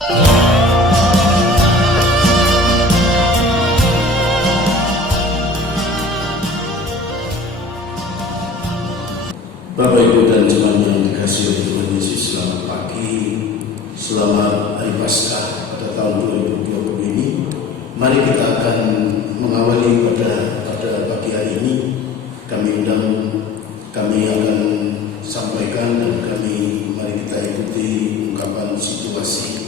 Bapak, Ibu, dan jemaat yang dikasihi oleh Tuhan Yesus, selamat pagi, selamat hari Paskah pada tahun 2020 ini. Mari kita akan mengawali pada pagi hari ini. Kami akan sampaikan dan mari kita ikuti ungkapan situasi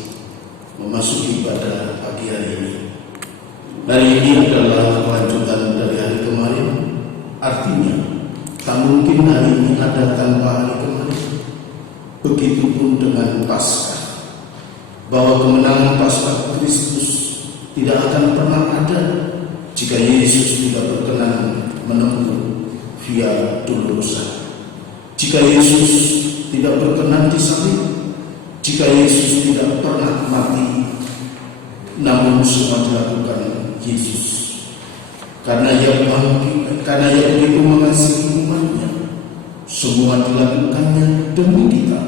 memasuki pada pagi hari ini. Hari ini adalah kelanjutan dari hari kemarin, artinya tak mungkin hari ini ada tanpa hari kemarin. Begitupun dengan Paskah, bahwa kemenangan Paskah Kristus tidak akan pernah ada jika Yesus tidak berkenan menempuh via Dolorosa. Jika Yesus tidak berkenan disalib, jika Yesus tidak pernah mati, namun semua dilakukan Yesus. Karena ia begitu mengasihi umatnya, semua dilakukannya demi kita.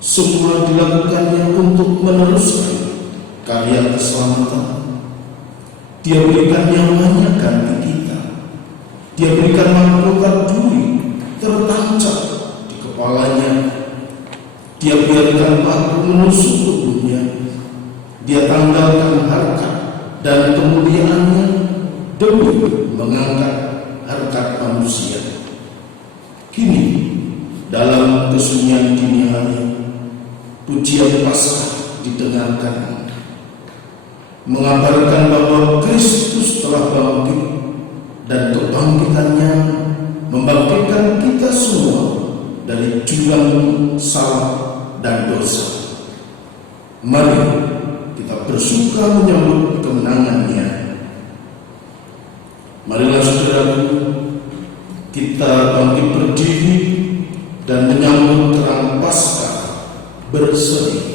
Semua dilakukannya untuk meneruskan karya keselamatan. Dia berikan nyawanya ganti kita. Dia berikan mahkota duri tertancap di kepalanya. Dia biarkan batu menusuk tubuhnya. Dia tanggalkan harkat dan kemuliaannya demi mengangkat harkat manusia. Kini dalam kesunyian dini hari, pujian Paskah didengarkan, mengabarkan bahwa Kristus telah bangkit, dan kebangkitannya membangkitkan kita semua dari jurang salah dan dosa. Mari kita bersuka menyambut kemenangannya. Marilah saudaraku, kita bangkit berdiri dan menyambut terang Paskah berseri.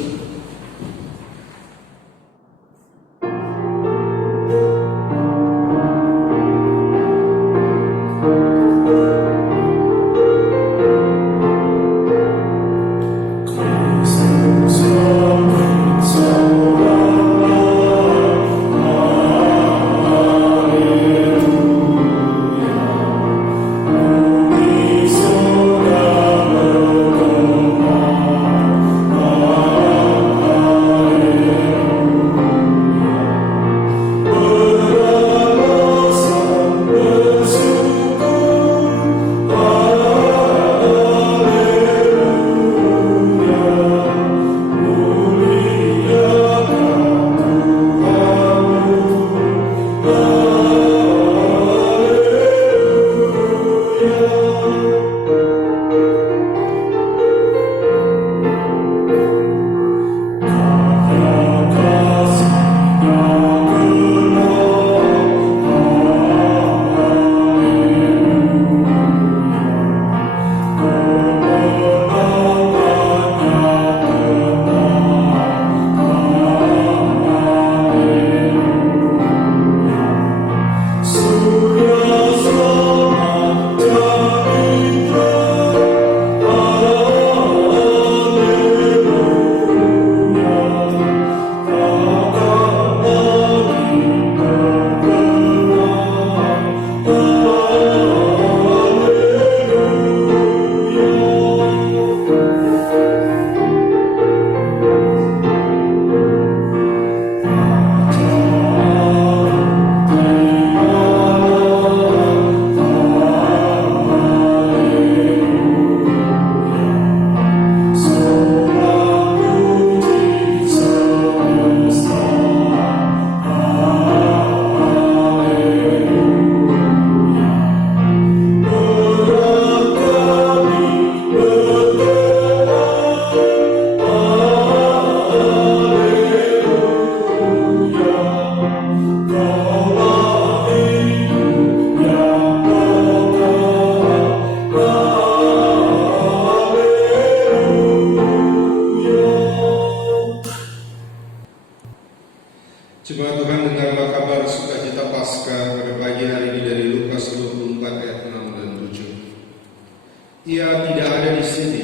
Jemaat Tuhan, dengarlah kabar sukacita Paskah pada pagi hari ini dari Lukas 24 ayat 6 dan 7. Ia tidak ada di sini,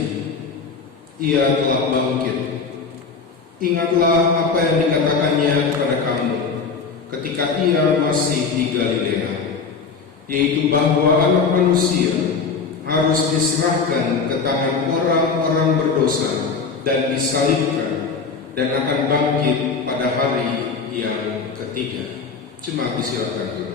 ia telah bangkit. Ingatlah apa yang dikatakannya kepada kamu ketika ia masih di Galilea, yaitu bahwa Anak Manusia harus diserahkan ke tangan orang-orang berdosa dan disalibkan, dan akan bangkit pada hari yang ketiga. Jemaat disilakan dulu.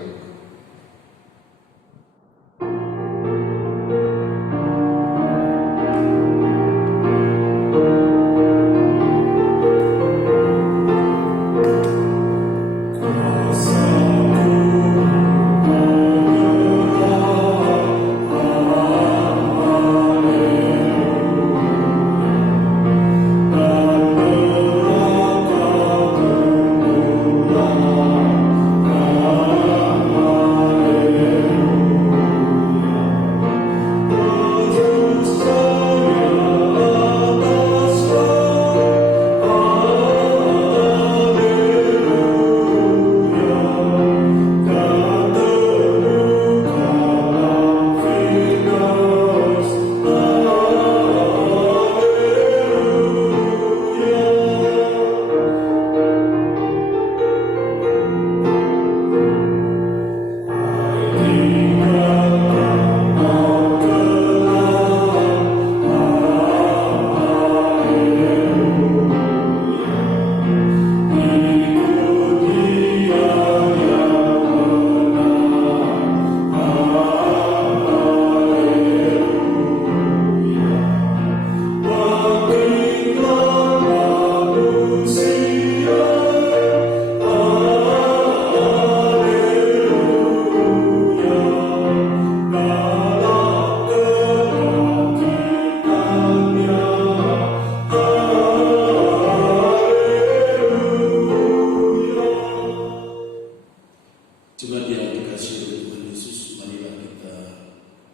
Jemaat yang dikasihi oleh Tuhan Yesus, marilah kita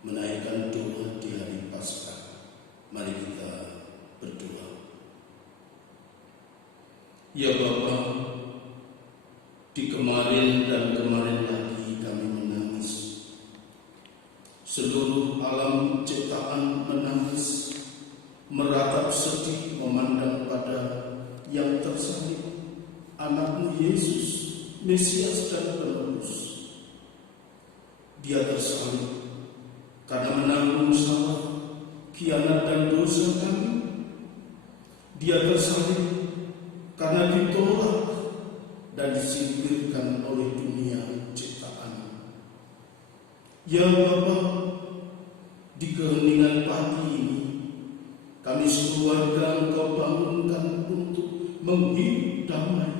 menaikkan doa di hari Paskah. Mari kita berdoa. Ya Bapa, di kemarin dan kemarin lagi kami menangis. Seluruh alam ciptaan menangis, meratap sedih memandang pada yang tersalib, Anakmu Yesus, Mesias dan Penebus. Dia tersalib karena menanggung salah, khianat dan dosa kami. Dia tersalib karena ditolak dan disingkirkan oleh dunia ciptaan. Ya Bapa, di keheningan pagi ini kami sekeluarga Engkau bangunkan untuk menghidup damai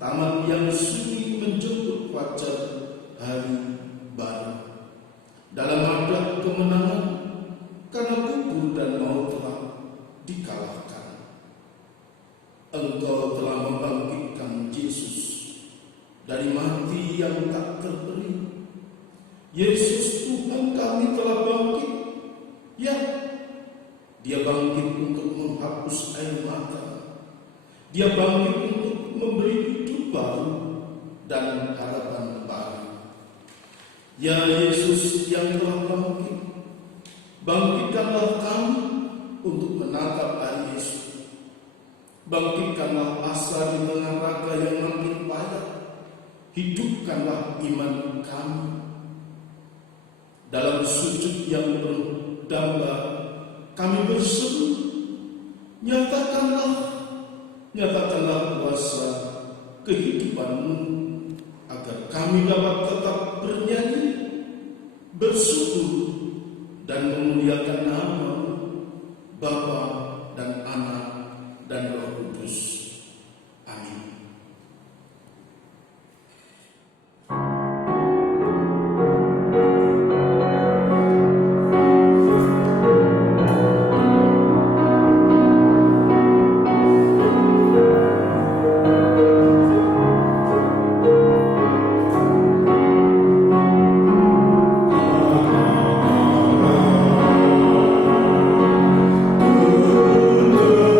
taman yang sunyi menjemput fajar hari baru. Dalam adat kemenangan, karena kubur dan maut telah dikalahkan. Engkau telah membangkitkan Yesus dari mati yang tak terberi. Yesus Tuhan kami telah bangkit. Ya, Dia bangkit untuk menghapus air mata. Dia bangkit untuk memberi hidup baru dan harapan baru. Ya Yesus yang telah bangkit, bangkitkanlah kami untuk menatap hari Yesus. Bangkitkanlah asa di tengah raga yang makin payah. Hidupkanlah iman kami. Dalam sujud yang penuh damba, kami berseru, nyatakanlah kuasa kehidupan-Mu, agar kami dapat tetap bernyanyi, bersyukur, dan memuliakan nama-Mu, Bapa dan Anak dan Roh Kudus. Amin. Ku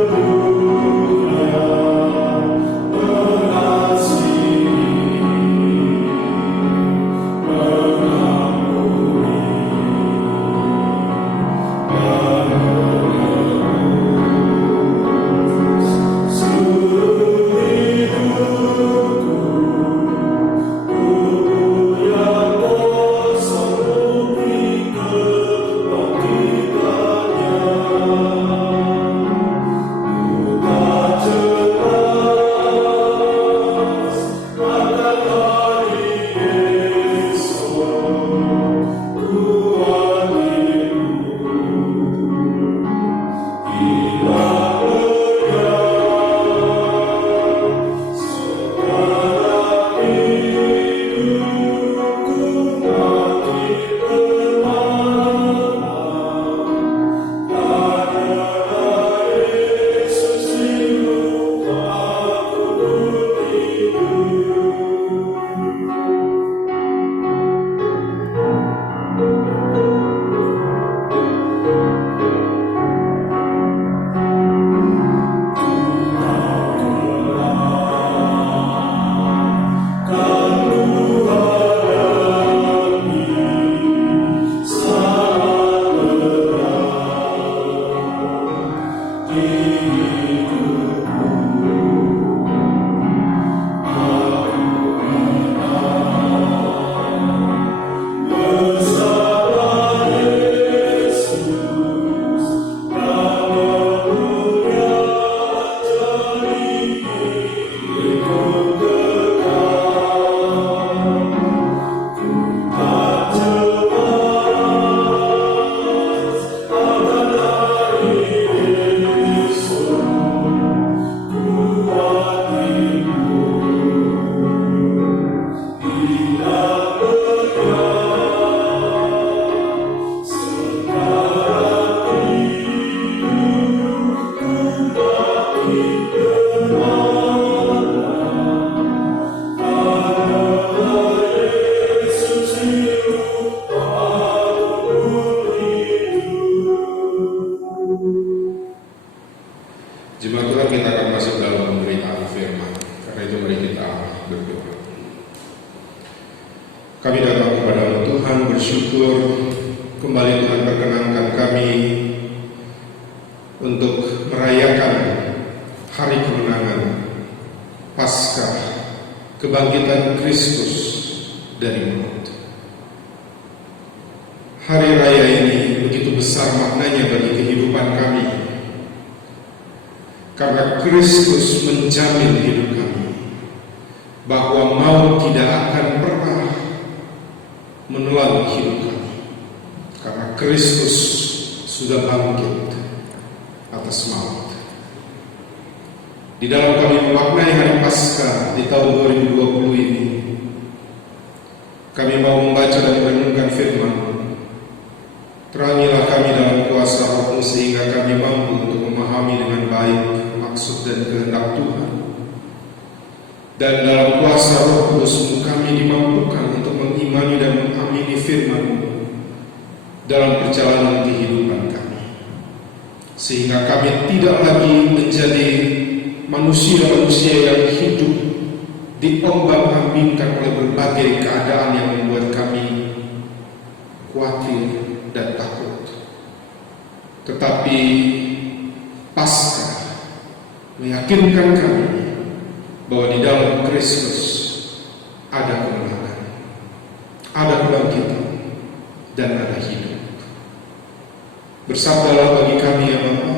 termasuk dalam pemberitaan firman. Karena itu mari kita berdoa. Kami datang kepada Tuhan bersyukur kembali Tuhan perkenankan kami untuk merayakan hari kemenangan Paskah kebangkitan Kristus dari maut. Hari raya ini begitu besar maknanya bagi kehidupan kami, karena Kristus menjamin hidup kami, bahwa maut tidak akan pernah menelan hidup kami, karena Kristus sudah bangkit atas maut. Di dalam kami memaknai hari Paskah di tahun 2020 ini, kami mau membaca dan merenungkan firman. Terangilah kami dalam kuasa Roh-Mu sehingga kami mampu untuk memahami dengan baik maksud dan kehendak Tuhan. Dan dalam kuasa Roh Kudus-Mu kami dimampukan untuk mengimani dan mengamini firman-Mu dalam perjalanan kehidupan kami, sehingga kami tidak lagi menjadi manusia-manusia yang hidup diombang-ambingkan oleh berbagai keadaan yang membuat kami khawatir dan takut. Tetapi Paskah meyakinkan kami bahwa di dalam Kristus ada kemenangan, ada kebangkitan, dan ada hidup. Bersabdalah bagi kami ya Bapa,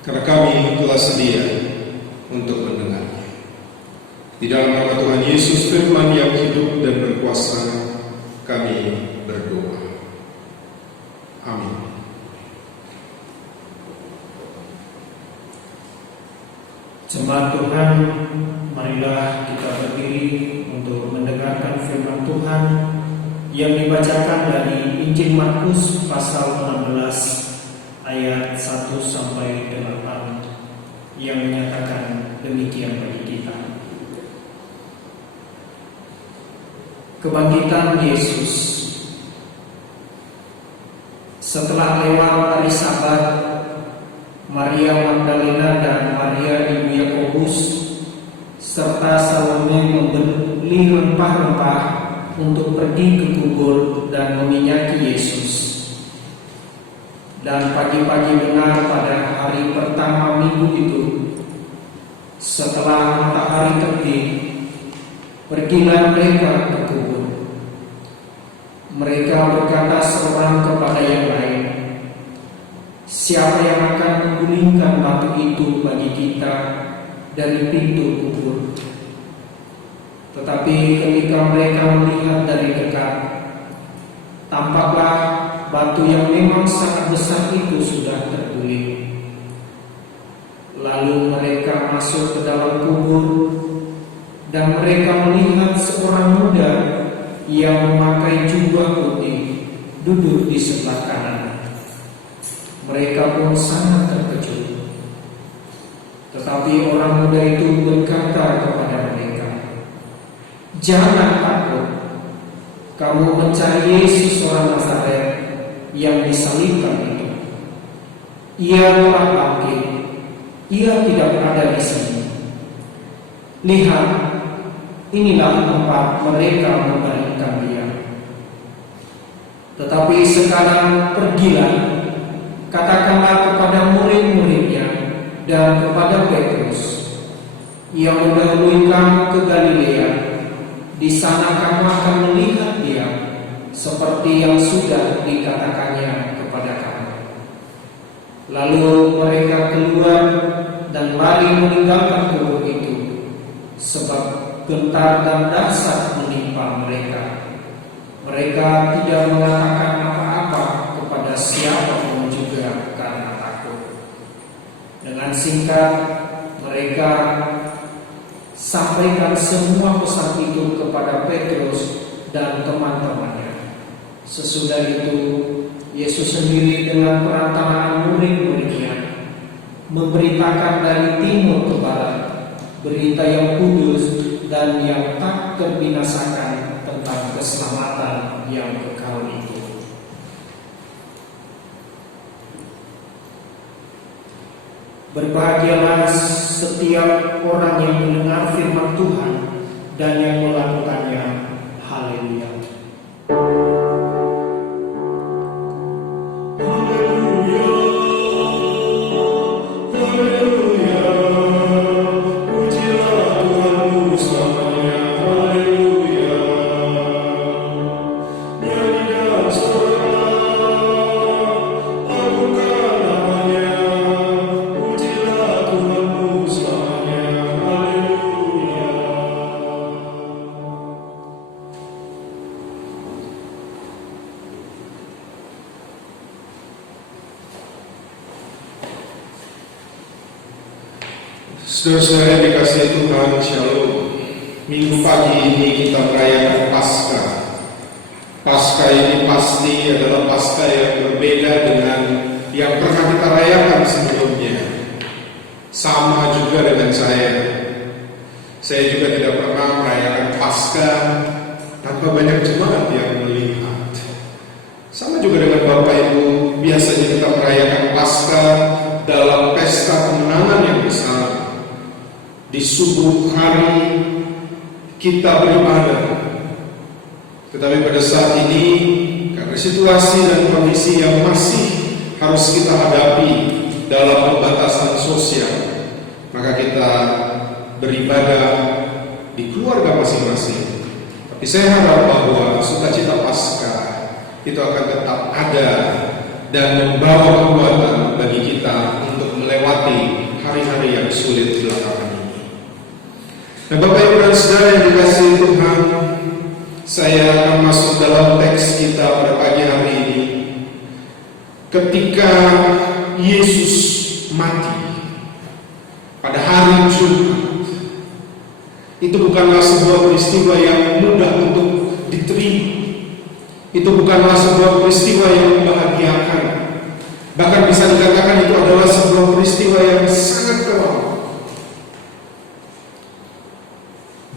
karena kami telah sedia untuk mendengarnya. Di dalam nama Tuhan Yesus firman yang hidup dan berkuasa, kami berdoa. Amin. Jemaat Tuhan, marilah kita berdiri untuk mendengarkan firman Tuhan yang dibacakan dari Injil Markus pasal 16 ayat 1 sampai 8 yang menyatakan demikian bagi kita. Kebangkitan Yesus. Setelah lewat hari Sabat, Maria Magdalena dan Maria ibu Yakobus serta Salome membeli rempah-rempah untuk pergi ke kubur dan meminyaki Yesus. Dan pagi-pagi benar pada hari pertama minggu itu, setelah matahari terbit, pergilah mereka ke kubur. Mereka berkata seorang kepada yang lain, "Siapa yang akan menggulingkan batu itu bagi kita dari pintu kubur?" Tetapi ketika mereka melihat dari dekat, tampaklah batu yang memang sangat besar itu sudah terguling. Lalu mereka masuk ke dalam kubur, dan mereka melihat seorang muda yang memakai jubah putih duduk di sebelah kanan. Mereka pun sangat terkejut. Tetapi orang muda itu berkata kepada mereka, "Jangan takut. Kamu mencari Yesus orang Nazaret yang disalibkan itu. Ia telah bangkit. Ia tidak berada di sini. Lihat, inilah tempat mereka membaringkan dia. Tetapi sekarang pergilah, katakanlah kepada murid-muridnya dan kepada Petrus, ia mendahului kamu ke Galilea. Di sana kamu akan melihat dia, seperti yang sudah dikatakannya kepada kamu." Lalu mereka keluar dan lari meninggalkan kubur itu, sebab gentar dan dahsyat menimpa mereka. Mereka tidak mengatakan apa-apa kepada siapapun juga karena takut. Dengan singkat mereka sampaikan semua pesan itu kepada Petrus dan teman-temannya. Sesudah itu Yesus sendiri dengan perantaraan murid-muridnya memberitakan dari timur ke barat berita yang kudus dan yang tak terbinasakan tentang keselamatan yang kekal itu. Berbahagialah setiap orang yang mendengar firman Tuhan dan yang melakukannya. Haleluya. Saudara-saudara yang dikasihi Tuhan, Shalom. Minggu pagi ini kita merayakan Paskah. Paskah ini pasti adalah Paskah yang berbeda dengan yang pernah kita rayakan sebelumnya. Sama juga dengan saya. Saya juga tidak pernah merayakan Paskah tanpa banyak jemaat yang melihat. Sama juga dengan Bapak Ibu, biasanya kita merayakan Paskah dalam pesta kemenangan yang besar. Di subuh hari kita beribadah. Tetapi pada saat ini, karena situasi dan kondisi yang masih harus kita hadapi dalam pembatasan sosial, maka kita beribadah di keluarga masing-masing. Tapi saya harap bahwa sukacita Paskah itu akan tetap ada dan membawa kekuatan bagi kita untuk melewati hari-hari yang sulit belakangan ini. Nah, Bapak Ibu dan Saudara yang dikasihi Tuhan, saya akan masuk dalam teks kita pada pagi hari ini. Ketika Yesus mati pada hari Jumat, itu bukanlah sebuah peristiwa yang mudah untuk diterima. Itu bukanlah sebuah peristiwa yang membahagiakan. Bahkan bisa dikatakan itu adalah sebuah peristiwa yang sangat kelam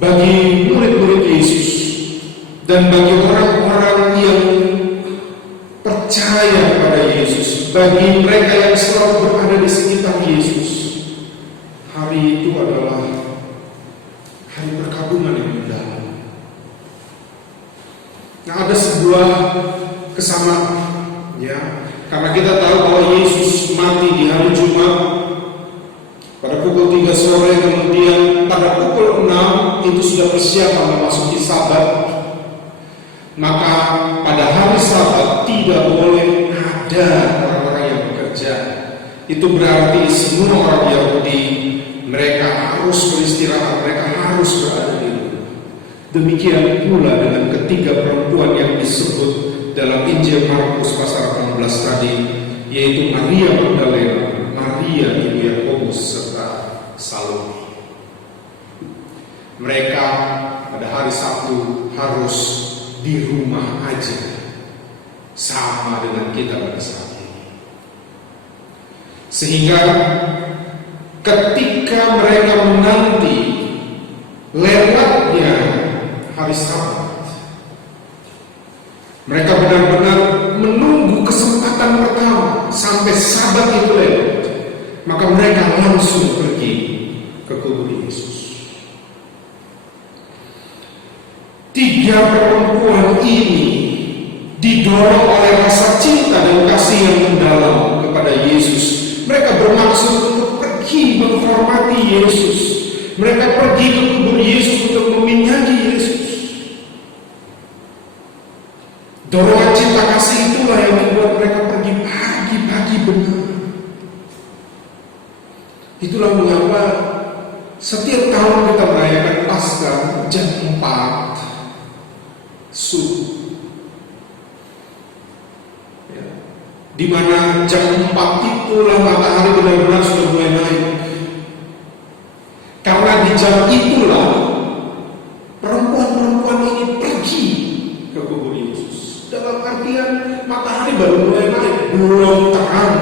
bagi murid-murid Yesus dan bagi orang-orang yang percaya kepada Yesus, bagi mereka yang selalu berada di sekitar Yesus. Hari itu adalah hari perkabungan yang mendalam. Nah, ada sebuah kesamaan, ya, karena kita tahu bahwa Yesus mati di hari Jumat pada pukul 3 sore, kemudian pada pukul 6 itu sudah persiapan memasuki Sabat. Maka pada hari Sabat tidak boleh ada orang-orang yang bekerja. Itu berarti semua orang Yahudi mereka harus beristirahat, mereka harus berada di rumah. Demikian pula dengan ketiga perempuan yang disebut dalam Injil Markus pasal 18 tadi, yaitu Maria Magdalena, Maria ibu Yakobus serta Salome. Mereka pada hari Sabtu harus di rumah aja, sama dengan kita pada saat ini. Sehingga ketika mereka menanti lewatnya hari Sabat, mereka benar-benar menunggu kesempatan pertama sampai Sabat itu lewat, maka mereka langsung pergi ke kubur Yesus. Tiga perempuan ini didorong oleh rasa cinta dan kasih yang mendalam kepada Yesus. Mereka bermaksud untuk pergi menghormati Yesus. Mereka pergi ke kubur Yesus untuk meminyaki Yesus. Dorongan cinta kasih itulah yang membuat mereka pergi pagi-pagi benar. Itulah mengapa setiap tahun kita merayakan Paskah jam 4 subuh, ya, di mana jam 4 itulah matahari benar-benar sudah mulai naik. Karena di jam itulah perempuan-perempuan ini pergi ke kubur Yesus. Dalam artian matahari baru mulai naik, belum terang.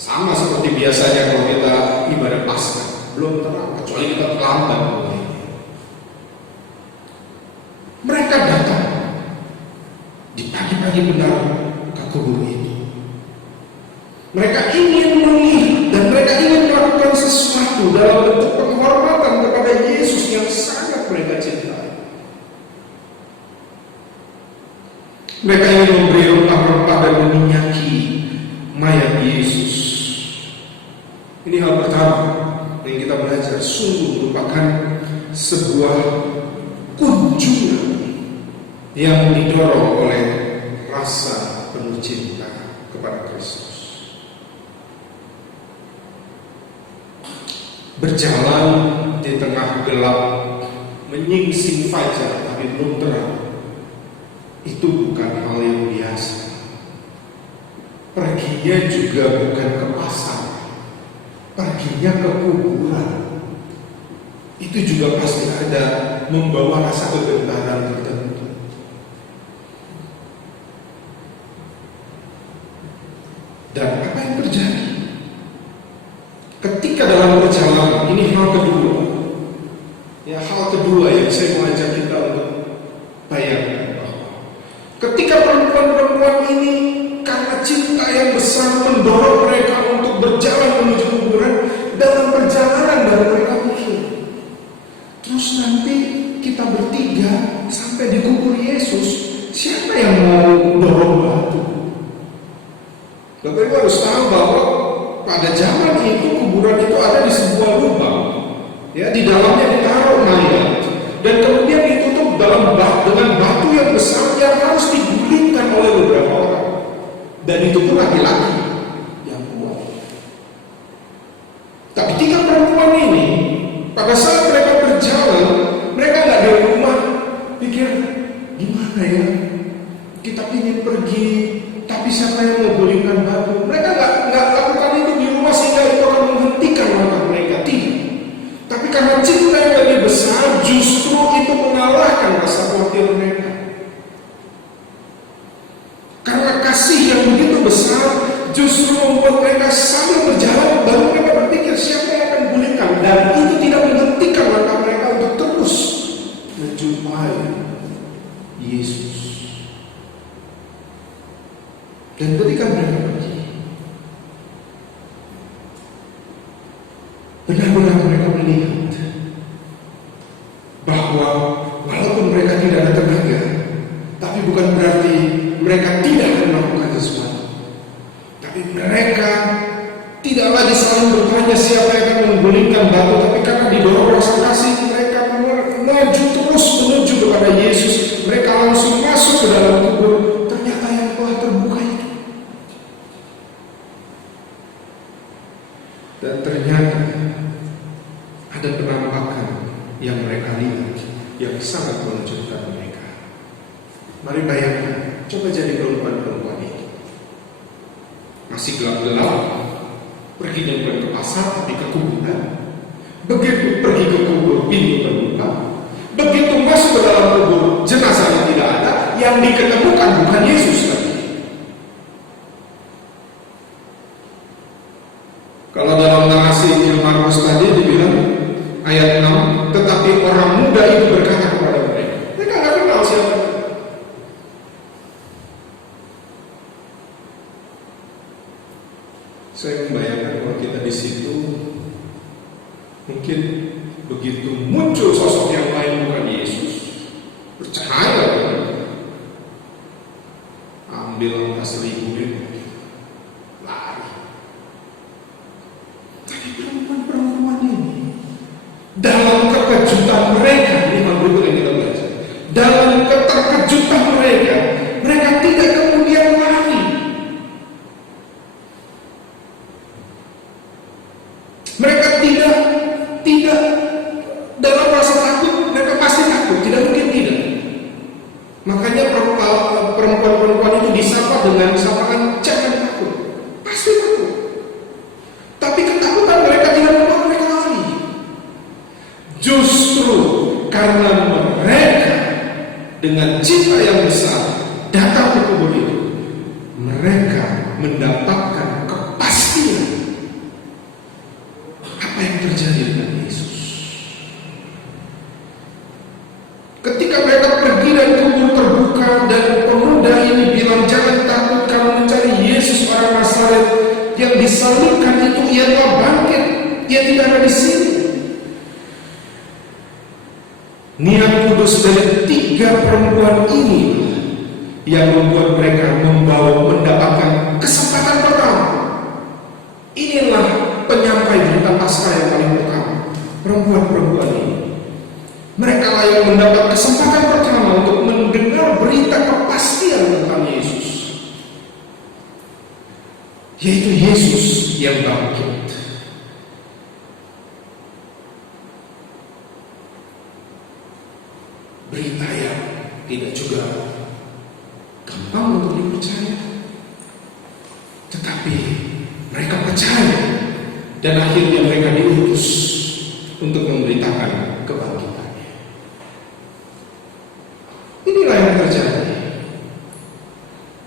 Sama seperti biasanya kalau kita ibadah Paskah, belum terang, kecuali kita terlambat. Mereka datang di pagi-pagi benar ke kubur itu. Mereka ingin melihat dan mereka ingin melakukan sesuatu dalam bentuk penghormatan kepada Yesus yang sangat mereka cintai. Mereka ingin memberi rempah-rempah dan meminyaki mayat Yesus. Ini hal pertama yang kita belajar, sungguh merupakan sebuah kunjungan yang didorong oleh rasa penuh cinta kepada Kristus. Berjalan di tengah gelap, menyingsing fajar tapi belum terang, itu bukan hal yang biasa. Perginya juga bukan ke pasar, perginya ke kuburan. Itu juga pasti ada membawa rasa kegentaran tertentu. Dan apa yang terjadi? Ketika dalam perjalanan, ini hal kedua. Ya, hal kedua yang saya mau ajak kita untuk bayangkan bahwa ketika perempuan-perempuan ini karena cinta yang besar mendorong mereka untuk berjalan menuju kuburan, dalam perjalanan dan mereka mikir, terus nanti kita bertiga sampai di kubur Yesus, siapa yang mau dorong batu? Bapak Ibu harus tahu bahwa pada zaman itu kuburan itu ada di sebuah lubang, ya, di dalamnya ditaruh mayat dan kemudian ditutup dengan batu yang besar yang harus digulingkan oleh beberapa orang, dan itu pun laki-laki yang kuat. Tapi tiga perempuan ini pada saat mereka berjalan, mereka nggak di rumah pikir gimana ya, kita ingin pergi tapi siapa yang mau gulingkan batu? Mereka nggak lakukan itu di rumah sehingga itu akan menghentikan langkah mereka, tidak. Tapi karena cinta yang lebih besar, justru itu mengalahkan rasa khawatir mereka. Karena kasih yang begitu besar, justru membuat mereka sambil berjalan baru mereka berpikir siapa yang akan gulingkan, dan itu tidak menghentikan langkah mereka untuk terus menjumpai Yesus. Dan ketika mereka pergi, benar-benar mereka melihat bahwa walaupun mereka tidak ada tenaga, tapi bukan berarti mereka tidak akan melakukan sesuatu. Tapi mereka tidak lagi saling bertanya siapa yang akan menggulingkan batu, tapi karena didorong rasa kasih, mereka maju terus menuju kepada Yesus. Mereka langsung masuk ke dalam kubur. Ternyata yang telah terbuka itu. Dan ternyata ada penampakan yang mereka lihat yang sangat mengejutkan mereka. Mari bayangkan, coba jadi perempuan-perempuan itu. Masih gelap-gelap, perginya bukan ke pasar tapi ke kuburan. Begitu pergi ke kubur, pintu terbuka. Begitu masuk ke dalam kubur, jenazahnya tidak ada. Yang diketemukan bukan Yesus lagi. Kalau dalam narasi Injil Markus tadi dibilang ayat 6, tetapi orang muda itu berkata kepada mereka, mereka nggak kenal siapa. Saya membayangkan kalau kita di situ, mungkin begitu muncul sosok yang lain bukan Yesus, bercahaya, ambil angka 1000 lari. Tapi perempuan-perempuan ini dalam kekejutan mereka, ini berikut yang kita belajar. Dalam keterkejutan mereka, mereka tidak kemudian lari. Mereka tidak dalam rasa takut, mereka pasti takut, tidak mungkin tidak. Makanya perempuan-perempuan itu disapa dengan sapaan jangan takut, pasti takut. Tapi ketakutan mereka tidak membuat mereka lari. Justru karena mereka dengan cinta yang besar datang ke kubur itu, mereka mendapatkan kepastian apa yang terjadi dengan Yesus. Ketika mereka pergi dan kubur terbuka dan pemuda ini bilang jangan takut, kamu mencari Yesus orang Nazaret yang disalibkan itu ia telah bangkit, ia tidak ada di sini. Niat kudus dari 3 perempuan ini yang membuat mereka mendapatkan kesempatan pertama. Inilah penyampai berita Paskah yang paling pertama. Perempuan-perempuan ini, mereka lah yang mendapat kesempatan pertama untuk mendengar berita kepastian tentang Yesus, yaitu Yesus yang bangkit. Berita yang tidak juga gampang untuk dipercaya, tetapi mereka percaya dan akhirnya mereka diutus untuk memberitakan kebangkitannya. Inilah yang terjadi.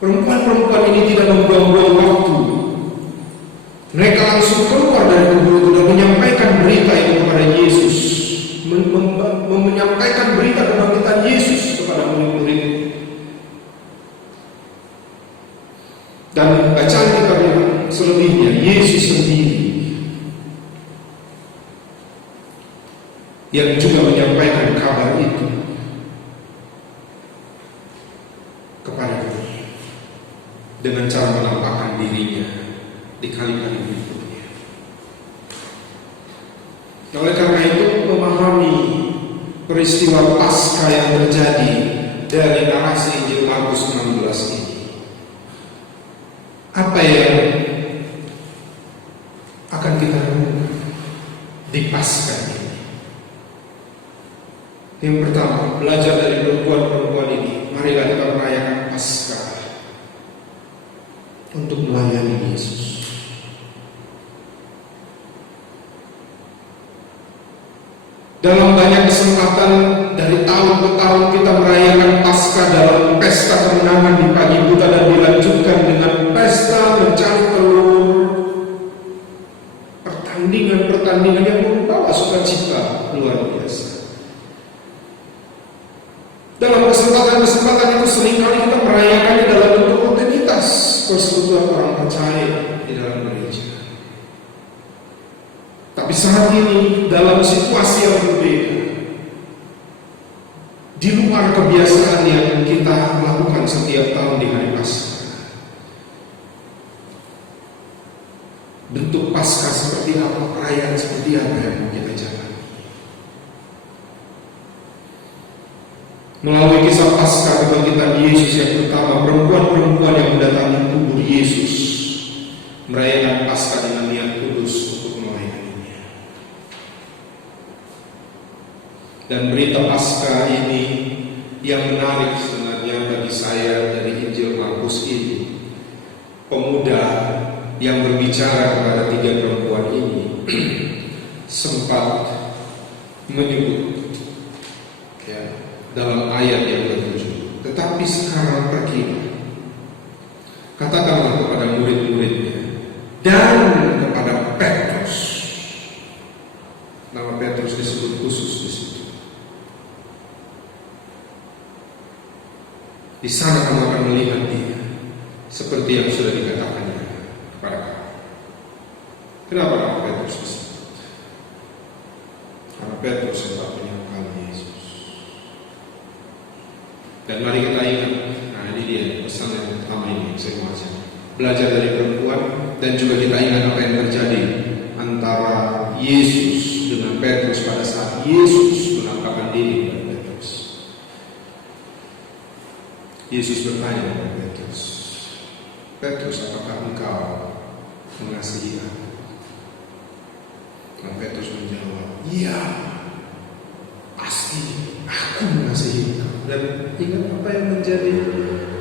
Perempuan-perempuan ini tidak membuang-buang waktu. Mereka langsung keluar dari kubur itu dan menyampaikan berita itu kepada Yesus, menyampaikan berita kebangkitan Yesus kepada murid-murid. Dan bacaan kita lihat selebihnya, Yesus sendiri yang juga menyampaikan kabar itu kepada dunia dengan cara menampakkan dirinya di kali-kali berikutnya. Oleh karena itu, memahami peristiwa Paskah yang terjadi dari narasi Injil Markus 16 ini, apa yang akan kita lakukan di Paskah ini? Yang pertama, belajar dari perempuan-perempuan ini. Marilah kita merayakan Paskah untuk melayani Yesus. Dalam banyak kesempatan dari tahun ke tahun kita merayakan Paskah dalam pesta kemenangan di pagi buta dan dilanjutkan dengan pesta mencari telur, pertandingan-pertandingan yang membawa sukacita luar biasa. Dalam kesempatan-kesempatan itu seringkali kita merayakannya dalam bentuk rutinitas persekutuan orang percaya di dalam gereja. Tapi saat ini dalam situasi yang berbeda, di luar kebiasaan yang kita lakukan setiap tahun di hari Paskah. Bentuk Paskah seperti apa, perayaan seperti apa yang mau kita jalani? Melalui kisah Paskah kebangkitan Yesus yang pertama, perempuan-perempuan yang mendatangi kubur Yesus merayakan Paskah dengan niat kudus untuk melayaninya. Dan berita Paskah ini yang menarik sebenarnya bagi saya dari Injil Markus ini, pemuda yang berbicara kepada 3 perempuan ini sempat menyebut dalam ayat yang ke-7, tetapi sekarang pergi, katakanlah kepada murid-muridnya dan kepada Petrus. Nama Petrus disebut khusus di situ. Di sana kamu akan melihat dia seperti yang sudah dikatakannya kepada kamu. Kenapa nama Petrus disebut? Karena Petrus sempat menyangkal Yesus. Dan mari kita ingat, nah ini dia pesan yang pertama ini saya mau ajak. Belajar dari perempuan dan juga kita ingat apa yang terjadi antara Yesus dengan Petrus pada saat Yesus menampakkan diri kepada Petrus. Yesus bertanya kepada Petrus, Petrus, apakah engkau mengasihi aku? Dan Petrus menjawab, iya, pasti aku mengasihi engkau. Dan ingat apa yang menjadi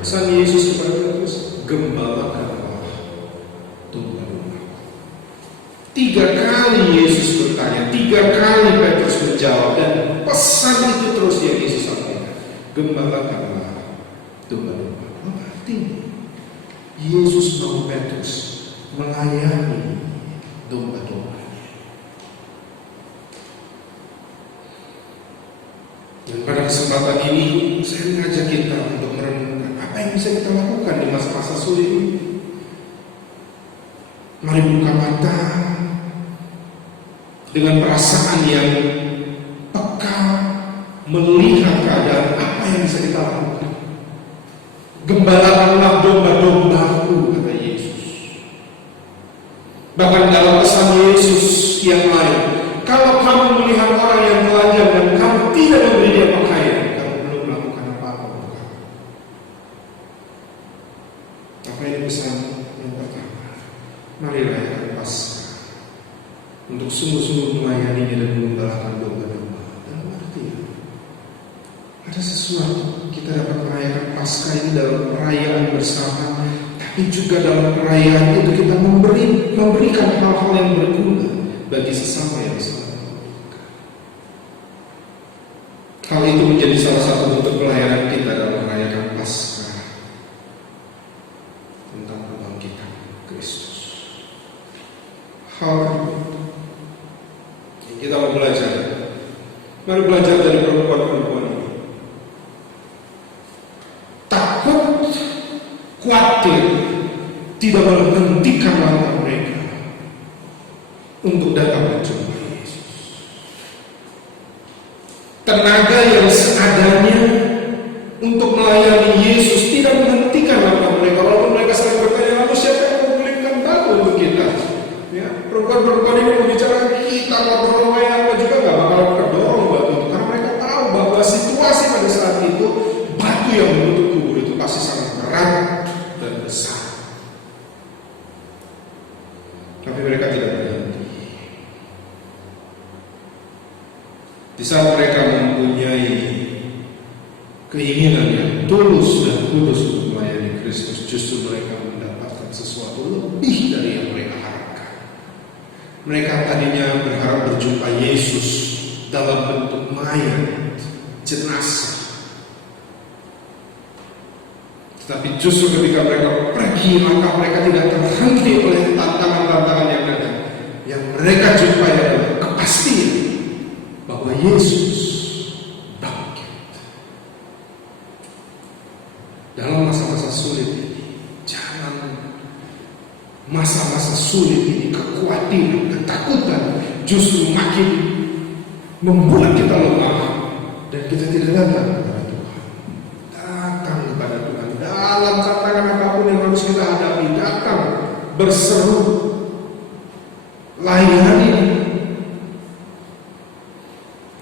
pesan Yesus kepada Petrus? Gembalakanlah domba-domba. 3 kali Yesus bertanya, 3 kali Petrus menjawab, dan pesan itu terus yang Yesus sampaikan. Gembalakanlah domba-domba. Artinya Yesus mau Petrus melayani domba-dombanya. Dan pada kesempatan ini saya mengajak kita untuk merenungkan apa yang bisa kita lakukan di masa-masa sulit ini. Mari buka mata, dengan perasaan yang peka, melihat keadaan apa yang bisa kita lakukan. Gembalakanlah domba-dombaku, kata Yesus. Bahkan dalam pesan Yesus yang lain, kalau kamu melihat orang yang telanjang dan kamu tidak memberi dia pakaian, kamu belum melakukan apa-apa untuk kamu. Apa ini pesan yang pertama? Mari rayakan Paskah untuk sungguh-sungguh melayaninya dan mengembalakan domba-domba. Dalam arti ada sesuatu kita dapat merayakan Paskah ini dalam perayaan bersama, tapi juga dalam perayaan itu kita memberikan hal-hal yang berguna bagi sesama yang salah. Hal itu menjadi salah satu bentuk pelayanan kita dalam merayakan Paskah tentang kebangkitan Kristus. Hal kedua yang kita mau belajar, mari belajar dari perempuan-perempuan ini. Takut, khawatir, tidak menghentikan langkah mereka untuk datang menjumpai Yesus. Tenaga yang seadanya untuk melayani Yesus tidak menghentikan langkah mereka, walaupun mereka saling bertanya, lalu siapa yang menggulingkan batu untuk kita? Ya, perempuan-perempuan ini membicarakan kita ngobrol apa juga nggak bakal terdorong batu itu, karena mereka tahu bahwa situasi pada saat itu batu yang menutup kubur itu pasti sangat berat dan besar. Tapi mereka tidak berhenti. Di saat mereka mempunyai keinginan yang tulus dan kudus untuk melayani Kristus, justru mereka mendapatkan sesuatu lebih dari yang mereka harapkan. Mereka tadinya berharap berjumpa Yesus dalam bentuk mayat, jenazah. Tetapi justru ketika mereka pergi, maka mereka tidak terhenti oleh tantangan-tantangan yang datang. Yang mereka jumpai adalah kepastian bahwa Yesus bangkit. Dalam masa-masa sulit ini, jangan masa-masa sulit ini, kekhawatiran, ketakutan justru makin membuat kita lemah dan kita tidak datang kepada Tuhan. Datang kepada Tuhan dalam tantangan apapun yang harus kita hadapi. Datang berseru, layani.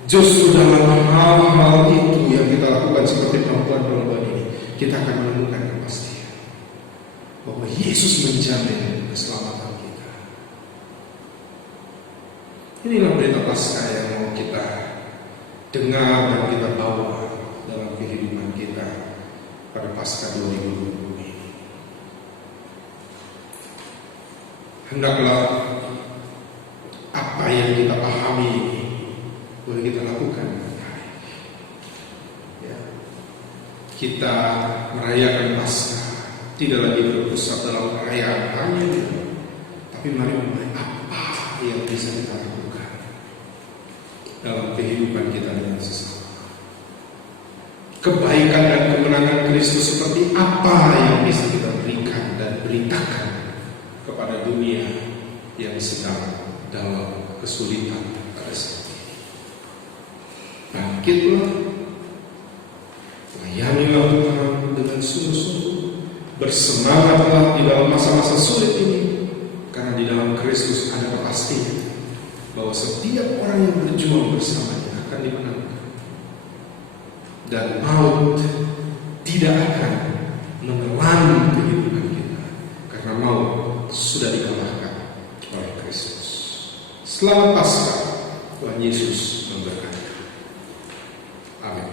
Justru dalam hal-hal itu yang kita lakukan seperti perempuan-perempuan ini, kita akan menemukan kepastian bahwa Yesus menjamin keselamatan kita. Inilah berita Paskah yang mau kita dengar dan kita bawa dalam kehidupan kita pada Paskah 2020 ini. Hendaklah apa yang kita pahami boleh kita lakukan dengan baik. Ya. Kita merayakan Paskah tidak lagi berpusat dalam perayaan hanya itu, tapi mari mulai apa yang bisa kita lakukan dalam kehidupan kita dengan sesama. Kebaikan dan kemenangan Kristus seperti apa yang bisa kita berikan dan beritakan kepada dunia yang sedang dalam kesulitan pada saat ini. Bangkitlah, layanilah Tuhan dengan sungguh-sungguh, bersemangatlah di dalam masa-masa sulit ini, karena di dalam Kristus ada kepastian bahwa setiap orang yang berjuang bersamanya akan dimenangkan, dan maut tidak akan menelan kehidupan kita, karena maut sudah dikalahkan oleh Kristus. Selamat Paskah, Tuhan Yesus memberkati. Amin.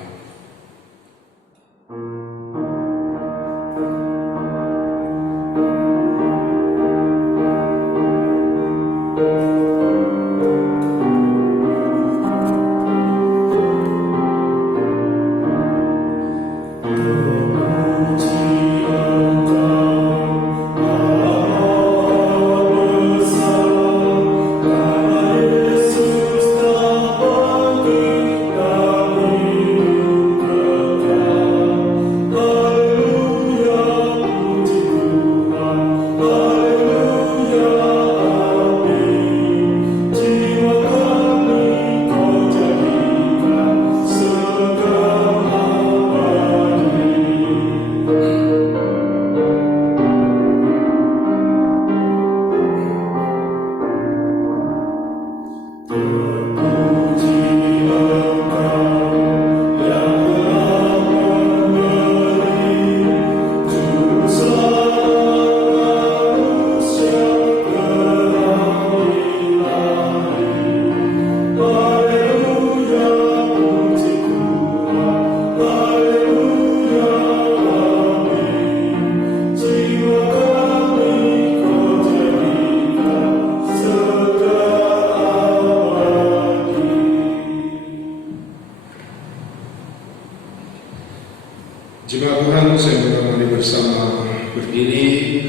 Jemaat Tuhan, saya menemani bersama berdiri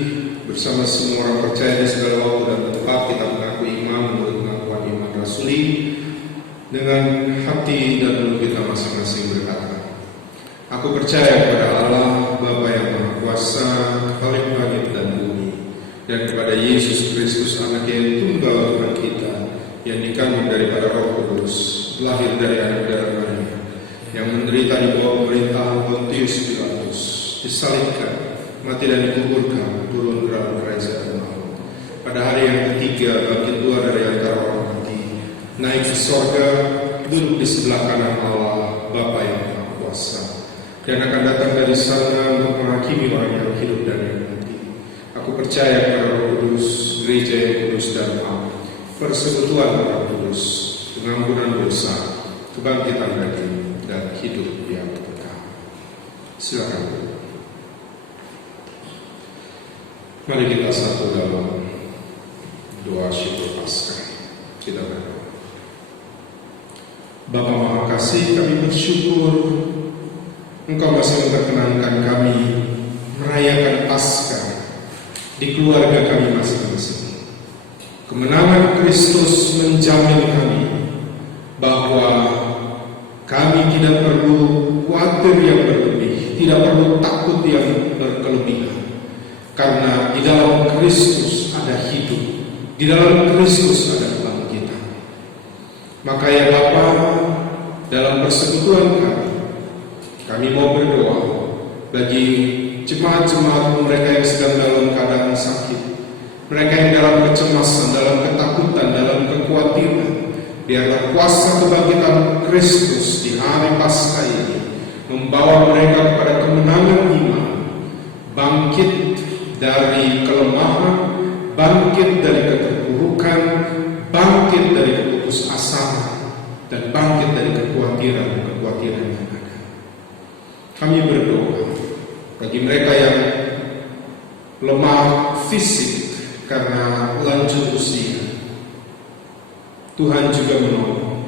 bersama semua orang percaya di segala waktu dan tempat. Kita mengaku iman menurut pengakuan iman rasuli dengan hati dan mulut kita masing-masing berkata, aku percaya kepada Allah Bapa yang Maha Kuasa, Khalik langit dan bumi, dan kepada Yesus Kristus Anak yang tunggal Tuhan kita, yang dikandung daripada Roh Kudus, lahir dari anak darah Maria, yang menderita di bawah pemerintahan Pontius Pilatus, disalibkan, mati dan dikuburkan, turun ke dalam kerajaan maut. Pada hari yang ketiga bangkit keluar dari antara orang mati, naik ke sorga, duduk di sebelah kanan Allah Bapa yang Maha Kuasa, dan akan datang dari sana untuk menghakimi orang yang hidup dan yang mati. Aku percaya kepada Roh Kudus, gereja yang kudus dan am, persekutuan orang kudus, pengampunan dosa, kebangkitan daging, dan hidup yang kekal. Silakan. Mari kita satu dalam doa syukur Paskah. Kita berdoa. Bapa Maha Kasih, kami bersyukur Engkau masih memperkenankan kami merayakan Paskah di keluarga kami masing-masing. Kemenangan Kristus menjamin kami bahwa kami tidak perlu khawatir yang berlebih, tidak perlu takut yang berkelebihan. Karena di dalam Kristus ada hidup, di dalam Kristus ada kebangkitan. Maka ya Bapa, dalam persekutuan kami mau berdoa bagi jemaat-jemaat mereka yang sedang dalam keadaan sakit, mereka yang dalam kecemasan, dalam ketakutan, dalam kekhawatiran. Biarlah kuasa kebangkitan Kristus di hari Paskah ini membawa mereka kepada kemenangan iman, bangkit dari kelemahan, bangkit dari keterpurukan, bangkit dari keputusasaan, dan bangkit dari kekhawatiran yang ada. Kami berdoa bagi mereka yang lemah fisik karena lanjut usia, Tuhan juga menolong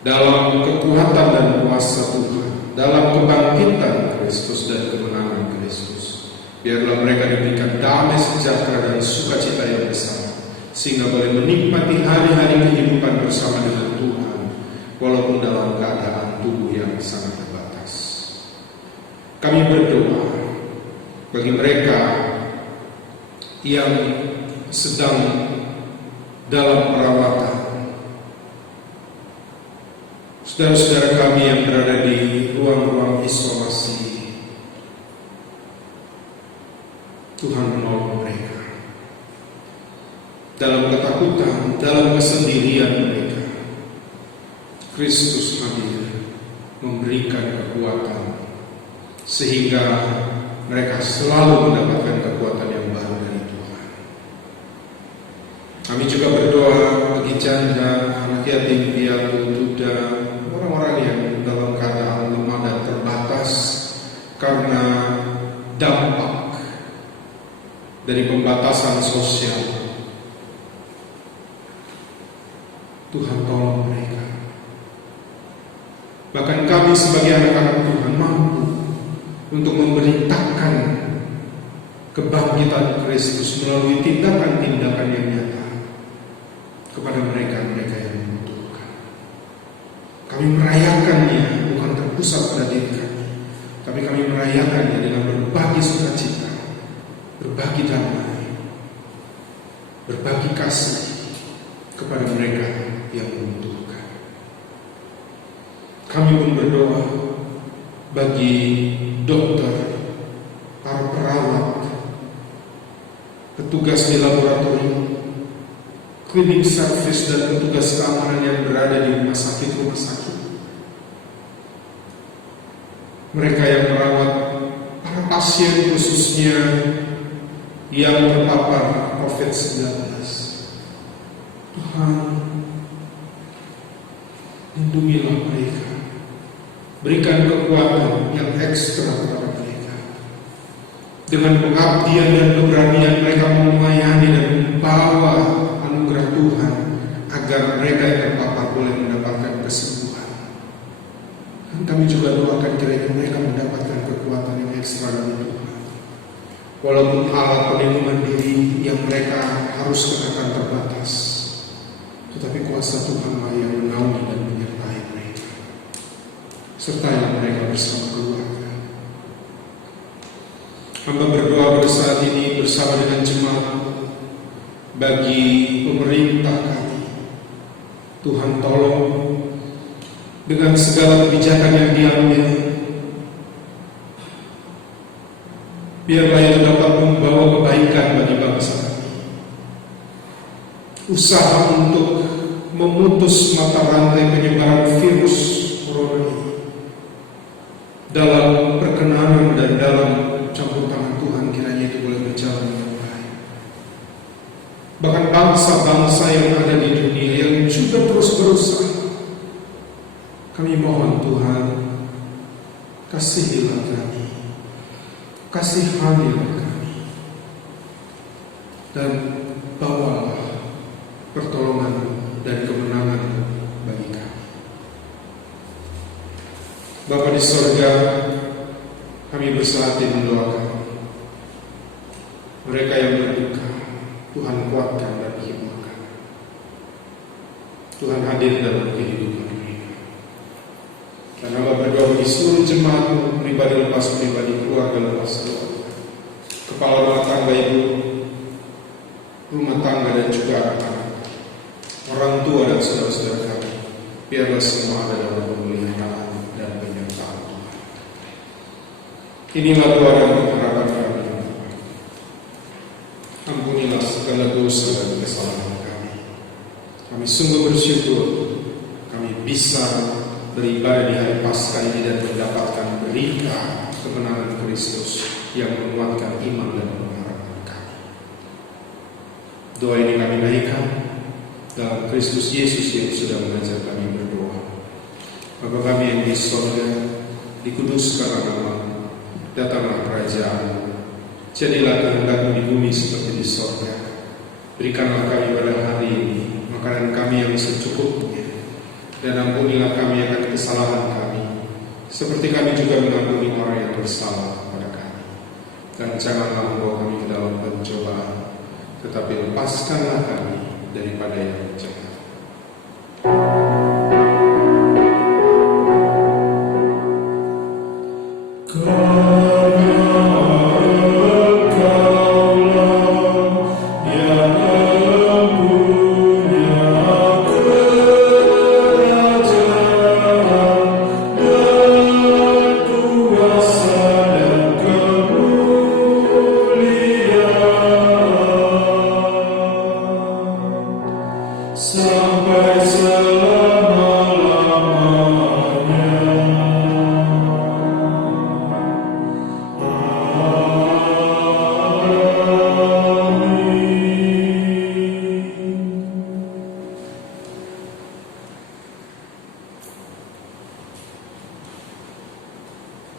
dalam kekuatan dan kuasa Tuhan, dalam kebangkitan Kristus dan kemenangan Kristus. Biarlah mereka diberikan damai sejahtera dan sukacita yang besar, sehingga boleh menikmati hari-hari kehidupan bersama dengan Tuhan, walaupun dalam keadaan tubuh yang sangat terbatas. Kami berdoa bagi mereka yang sedang dalam perawatan, saudara-saudara kami yang berada di ruang-ruang isolasi, Tuhan menolong mereka dalam ketakutan, dalam kesendirian mereka. Kristus hadir memberikan kekuatan sehingga mereka selalu mendapatkan kekuatan yang baru dari Tuhan. Kami juga berdoa bagi janda, anak yatim piatu, duda, orang-orang yang dalam keadaan lemah dan terbatas karena dampak dari pembatasan sosial. Tuhan tolong mereka. Bahkan kami sebagai anak-anak Tuhan mampu untuk memberitakan kebangkitan Kristus melalui tindakan-tindakan yang nyata kepada mereka-mereka yang membutuhkan. Kami merayakannya bukan terpusat pada diri kami, tapi kami merayakannya dengan berbagi sukacita, berbagi damai, berbagi kasih kepada mereka yang membutuhkan. Kami pun berdoa bagi dokter, para perawat, petugas di laboratorium, klinik servis, dan petugas keamanan yang berada di rumah sakit. Mereka yang merawat para pasien khususnya yang terpapar COVID-19. Tuhan, lindungilah mereka. Berikan kekuatan yang ekstra kepada mereka. Dengan pengabdian dan keberanian mereka melayani dan membawa anugerah Tuhan agar mereka yang terpapar boleh mendapatkan kesembuhan. Dan kami juga doakan kiranya mereka mendapatkan kekuatan yang ekstra dari Tuhan. Walaupun alat pelindungan diri yang mereka harus kenakan terbatas, tetapi kuasa Tuhanlah yang menaungi dan menyertai mereka. Sertai mereka bersama keluarga. Hamba berdoa pada saat ini bersama dengan jemaat bagi pemerintah kami. Tuhan tolong dengan segala kebijakan yang diambil, biarlah itu dapat membawa kebaikan bagi bangsa kami. Usaha untuk memutus mata rantai penyebaran virus corona ini dalam perkenanan dan dalam campur tangan Tuhan, kiranya itu boleh berjalan dengan baik. Bahkan bangsa-bangsa yang ada di dunia yang juga terus berusaha, kami mohon Tuhan, kasihilah kami, kasihanilah kami, dan bawalah pertolongan dan kemenangan bagi kami. Bapa di sorga, kami bersatu mendoakan mereka yang berduka, Tuhan kuatkan dan hikmahkan. Tuhan hadir dalam kehidupan mereka. Dan Hamba berdoa bagi seluruh jemaat, pribadi lepas pribadi, keluarga lepas keluarga, kepala rumah tangga ibu, rumah tangga dan juga anak-anak, orang tua dan saudara-saudara kami, biarlah semua ada dalam pemeliharaan dan penyertaan Tuhan. Inilah doa dan pengharapan kami. Ampunilah segala dosa dan kesalahan kami. Kami sungguh bersyukur kami bisa beribadah di hari Paskah ini dan mendapatkan berita kemenangan Kristus yang menguatkan iman dan pengharapan kami. Doa ini kami naikkan dalam Kristus Yesus yang sudah mengajar kami berdoa. Bapa kami yang di sorga, dikuduskanlah namamu, datanglah kerajaan-Mu, jadilah kehendak-Mu di bumi seperti di sorga. Berikanlah kami pada hari ini makanan kami yang secukupnya, dan ampunilah kami akan kesalahan kami, seperti kami juga mengampuni orang yang bersalah kepada kami. Dan janganlah membawa kami ke dalam pencobaan, tetapi lepaskanlah kami daripada yang jahat.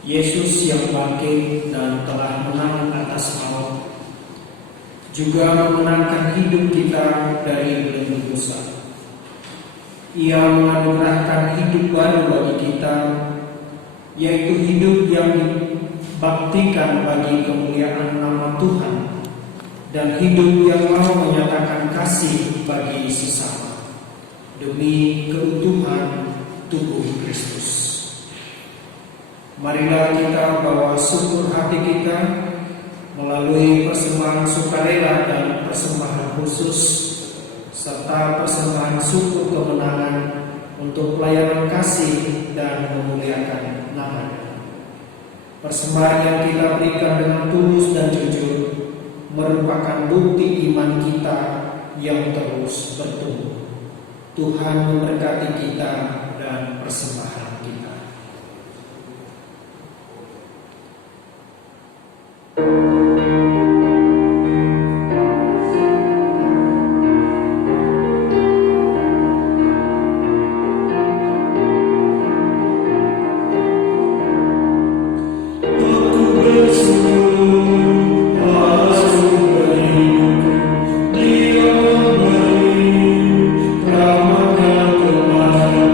Yesus yang bangkit dan telah menang atas maut juga memenangkan hidup kita dari belenggu dosa. Ia menganugerahkan hidup baru bagi kita, yaitu hidup yang dibaktikan bagi kemuliaan nama Tuhan dan hidup yang mau menyatakan kasih bagi sesama demi keutuhan tubuh Kristus. Marilah kita bawa syukur hati kita melalui persembahan sukarela dan persembahan khusus serta persembahan syukur kemenangan untuk pelayanan kasih dan memuliakan nama-Nya. Persembahan yang kita berikan dengan tulus dan jujur merupakan bukti iman kita yang terus bertumbuh. Tuhan memberkati kita dan persembahan kita. Ramahkan kepada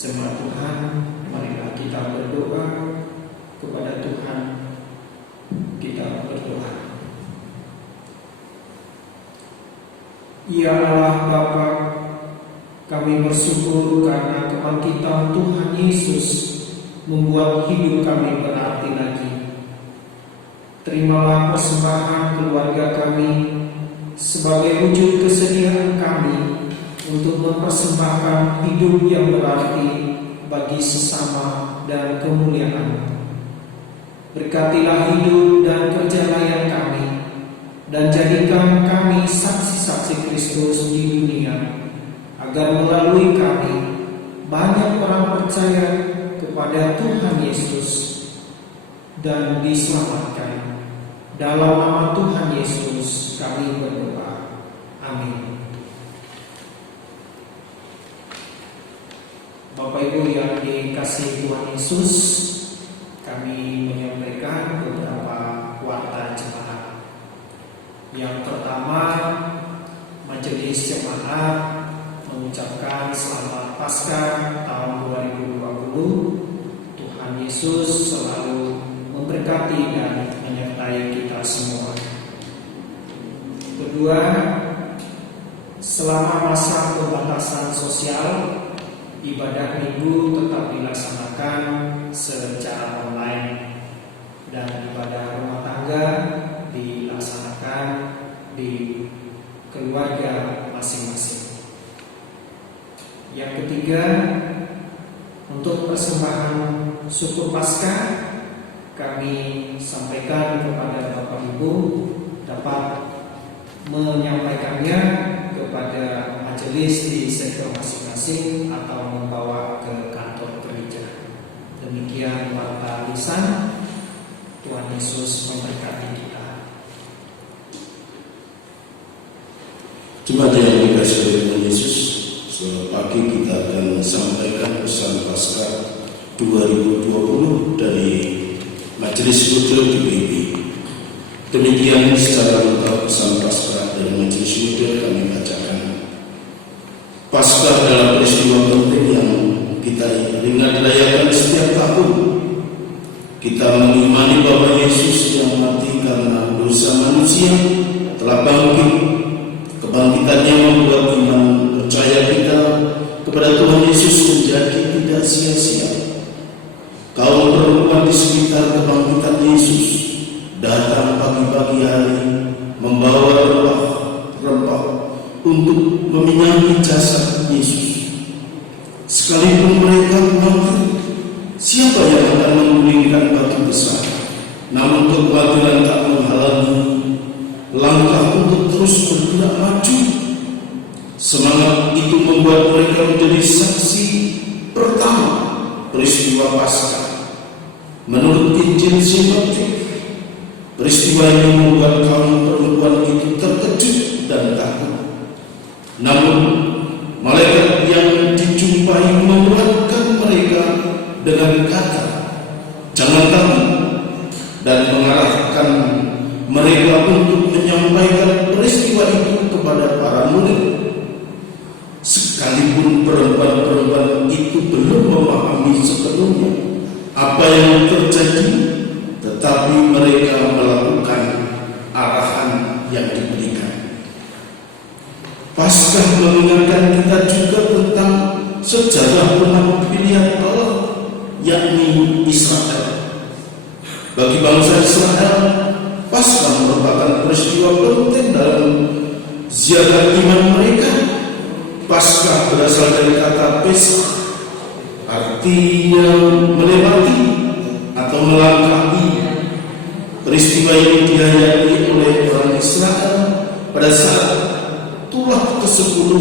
Jemaat Tuhan, marilah kita berdoa kepada Tuhan. Kita berdoa. Ya Allah Bapa, kami bersyukur karena kebangkitan Tuhan Yesus membuat hidup kami berarti lagi. Terimalah persembahan keluarga kami sebagai wujud kesediaan kami untuk mempersembahkan hidup yang berarti bagi sesama dan kemuliaan. Berkatilah hidup dan perjalanan kami, dan jadikan kami saksi-saksi Kristus di dunia, agar melalui kami banyak orang percaya kepada Tuhan Yesus dan diselamatkan. Dalam nama Tuhan Yesus kami berdoa. Amin. Bapak Ibu yang dikasihi Tuhan Yesus, kami menyampaikan beberapa warta jemaat. Yang pertama, Majelis Jemaat mengucapkan selamat Paskah tahun 2020. Tuhan Yesus selalu memberkati dan menyertai kita semua. Kedua, selama masa pembatasan sosial, ibadah minggu tetap dilaksanakan secara online dan ibadah rumah tangga dilaksanakan di keluarga masing-masing. Yang ketiga, untuk persembahan syukur Paskah kami sampaikan kepada Bapak Ibu dapat menyampaikannya kepada majelis di sektor masing-masing atau membawa ke kantor gereja. Demikian warta lisan. Tuhan Yesus memberkati kita. Jemaat yang dikasihi oleh Tuhan Yesus, selamat pagi. Kita akan sampaikan pesan Paskah 2020 dari Majelis Muda GBI. Demikian secara lengkap pesan Paskah dari Majelis Muda kami bacakan. Paskah adalah peristiwa penting yang kita ingat rayakan setiap tahun. Kita mengimani bahwa Yesus yang mati karena dosa manusia telah bangkit. Kebangkitannya membuat iman percaya kita kepada Tuhan Yesus menjadi tidak sia-sia. Kaum perempuan di sekitar kebangkitan Yesus datang pagi-pagi hari membawa rempah-rempah untuk meminyaki jasad Yesus. Sekalipun mereka bangkit, siapa yang akan menggulingkan batu besar? Namun kekhawatiran tak menghalangi langkah untuk terus bergerak maju. Semangat itu membuat mereka menjadi saksi pertama peristiwa Paskah. Menurut Injil Sinoptik, peristiwa ini membuat kaum perempuan itu terkejut dan takut. Namun malaikat yang dijumpai menguatkan mereka dengan kata, "Jangan takut," dan mengarahkan mereka untuk menyampaikan peristiwa itu kepada para murid. Sekalipun perempuan-perempuan itu belum memahami sepenuhnya apa yang terjadi, tetapi mereka melakukan arahan yang diberikan. Paskah mengingatkan kita juga tentang sejarah penang pilihan Allah, yakni Israel. Bagi bangsa Israel, Paskah merupakan peristiwa penting dalam ziarah iman mereka. Paskah berasal dari kata Pesach, artinya melewati atau melangkahi. Peristiwa ini dihayati oleh orang Israel pada saat tulah ke-10,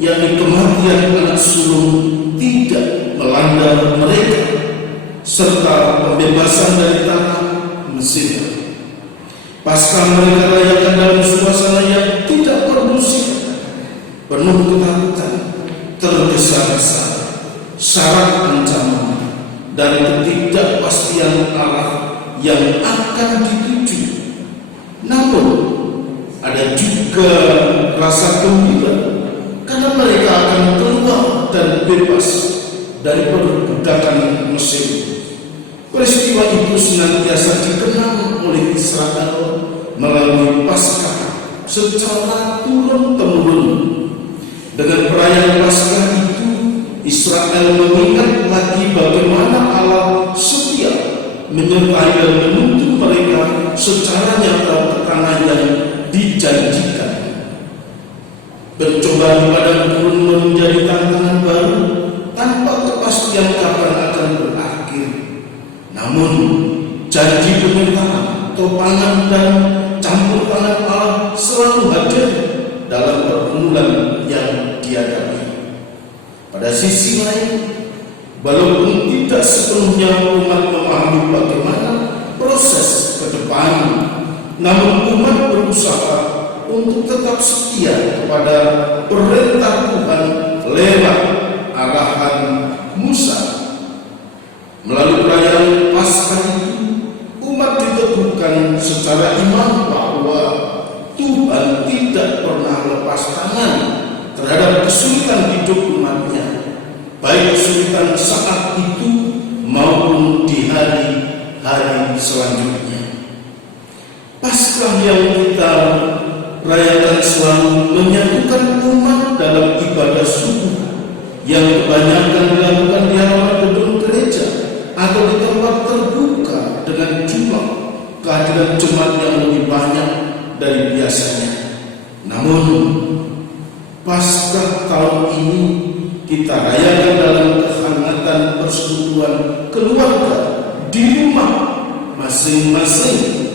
yakni kematian anak sulung, tidak melanda mereka, serta pembebasan dari tanah Mesir. Paskah mereka rayakan dalam suasana yang tidak kondusif, penuh ketakutan, tergesa-gesa, syarat ancaman, dan ketidakpastian arah yang akan dituju. Namun ada juga rasa gembira karena mereka akan keluar dan bebas dari perbudakan Mesir. Peristiwa itu senantiasa dikenang oleh Israel melalui Paskah secara turun-temurun. Dengan perayaan Paskah itu, Israel mengingat lagi bagaimana Allah setia menyertai dan menuntun mereka secara nyata ke tanah yang dijanjikan. Percobaan di padang gurun menjadi tantangan baru tanpa kepastian kapan akan berakhir. Namun, janji penyertaan, topangan dan campur tangan Allah selalu hadir dalam pergumulan yang dihadapi. Pada sisi lain, walaupun tidak sepenuhnya umat memahami bagaimana proses ke depan, namun umat berusaha untuk tetap setia kepada perintah Tuhan lewat arahan Musa. Melalui perayaan Paskah itu, umat diteguhkan secara iman bahwa Tuhan tidak pernah lepas tangan terhadap kesulitan hidup umatnya, baik kesulitan saat itu maupun di hari-hari selanjutnya. Paskah yang kita rayakan selalu menyatukan umat dalam ibadah subuh yang kebanyakan dilakukan di halaman gedung gereja atau di tempat terbuka dengan jumlah kehadiran jemaat yang lebih banyak dari biasanya. Namun, Paskah tahun ini kita rayakan dalam kehangatan persekutuan keluarga di rumah masing-masing.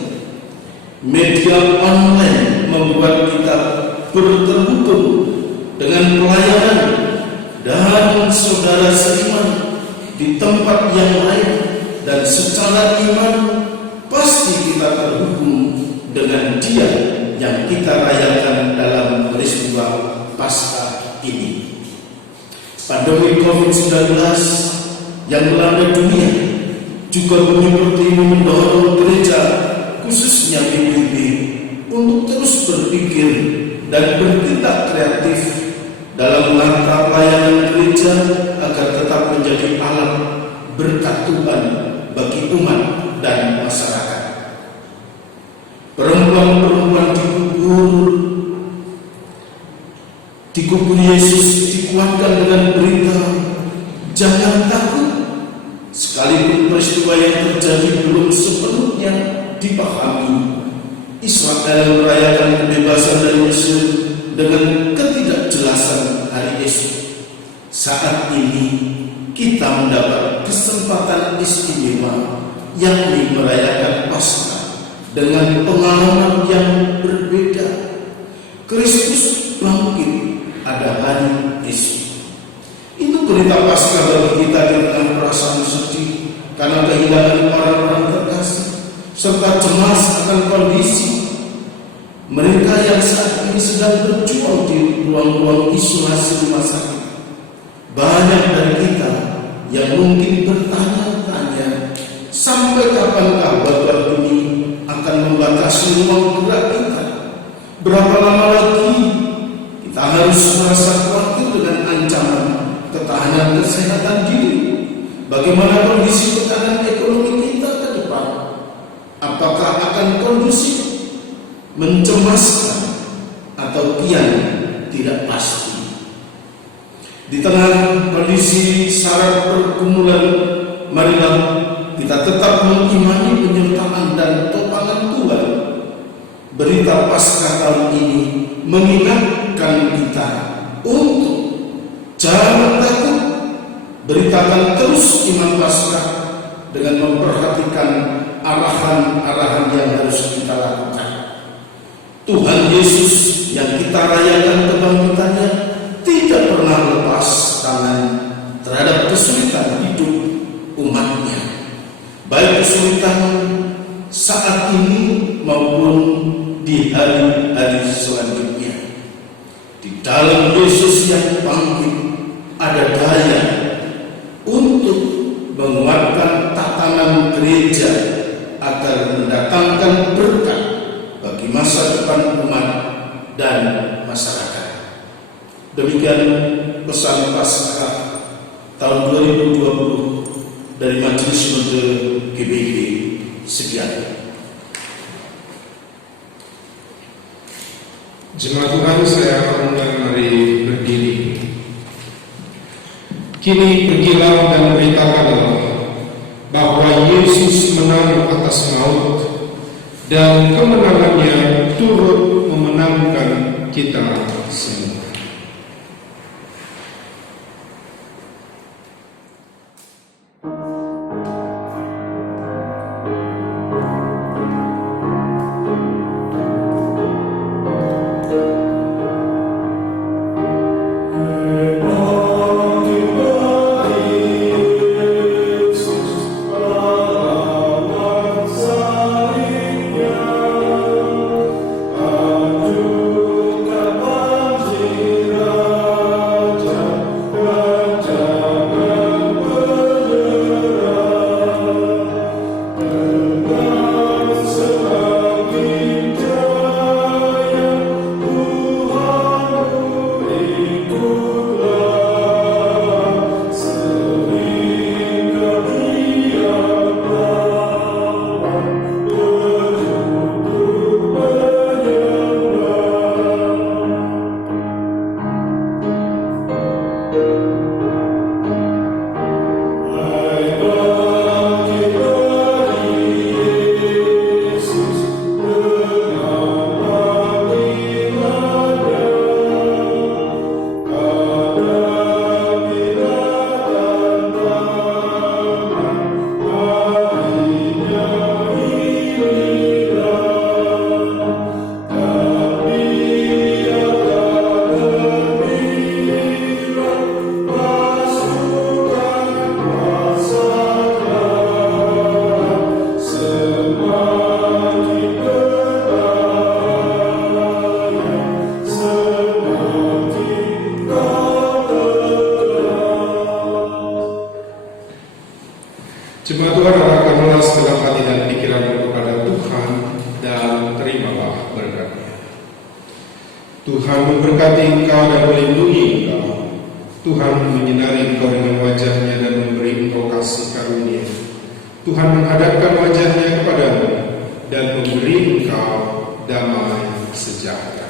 Media online membuat kita berterhubung dengan pelayanan dan saudara seiman di tempat yang lain, dan secara iman pasti kita terhubung dengan Dia yang kita rayakan dalam peristiwa Paskah ini. Pandemi COVID-19 yang melanda dunia juga seperti mendorong gereja, khususnya PBB, untuk terus berpikir dan bertindak kreatif dalam langkah pelayanan gereja agar tetap menjadi alat berkat Tuhan bagi umat dan masyarakat. Perempuan-perempuan dikubur Yesus dikuatkan dengan berita jangan takut, sekalipun peristiwa yang terjadi belum sepenuhnya dipahami. Israel merayakan kebebasan dari Mesir dengan ketidakjelasan hari esok. Saat ini kita mendapat kesempatan istimewa, yakni merayakan Paskah dengan pengalaman yang berbeda. Kristus bangkit ada hari esok. Itu berita Paskah bagi kita di tengah perasaan sedih karena kehilangan orang-orang terkasih, serta cemas akan kondisi mereka yang saat ini sedang berjuang di ruang-ruang isolasi rumah sakit. Banyak dari kita yang mungkin bertanya-tanya, sampai kapankah wabah ini akan membatasi ruang gerak kita? Berapa lama lagi kita harus merasa khawatir dengan ancaman ketahanan kesehatan diri? Bagaimana kondisi tekanan ekonomi kita ke depan? Apakah akan kondusif, mencemaskan, atau kian tidak pasti? Di tengah kondisi syarat pergumulan, marilah kita tetap mengimani penyertaan dan topangan Tuhan. Berita Paskah tahun ini mengingatkan kita untuk jangan takut. Beritakan terus iman Paskah dengan memperhatikan arahan-arahan yang harus kita lakukan. Tuhan Yesus yang kita rayakan kebangkitannya tidak pernah lepas tangan terhadap kesulitan hidup umatnya, baik kesulitan saat ini maupun di hari-hari selanjutnya. Di dalam Yesus yang bangkit ada daya untuk menguatkan tatanan gereja agar mendatangkan berkat bagi masa depan umat dan masyarakat. Demikian pesan Paskah tahun 2020 dari Majelis Sinode GBI. Sekian. Jemaat Tuhan, saya undang mari berdiri. Kini pergilah dan beritakanlah bahwa Yesus menang atas maut dan kemenangannya turut memenangkan kita semua. Jemaat Tuhan, arahkanlah segala hati dan pikiranmu kepada Tuhan dan terimalah berkat-Nya. Tuhan memberkati engkau dan melindungi engkau. Tuhan menyinari engkau dengan wajah-Nya dan memberi engkau kasih karunia. Tuhan menghadapkan wajah-Nya kepadamu dan memberi engkau damai sejahtera.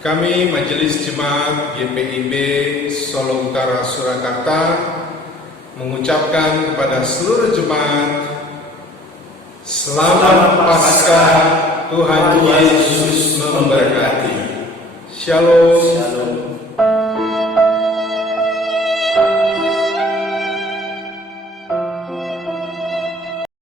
Kami Majelis Jemaat GPIB Solo Utara Surakarta mengucapkan kepada seluruh jemaat Selamat Paskah, Tuhan Yesus memberkati. Shalom.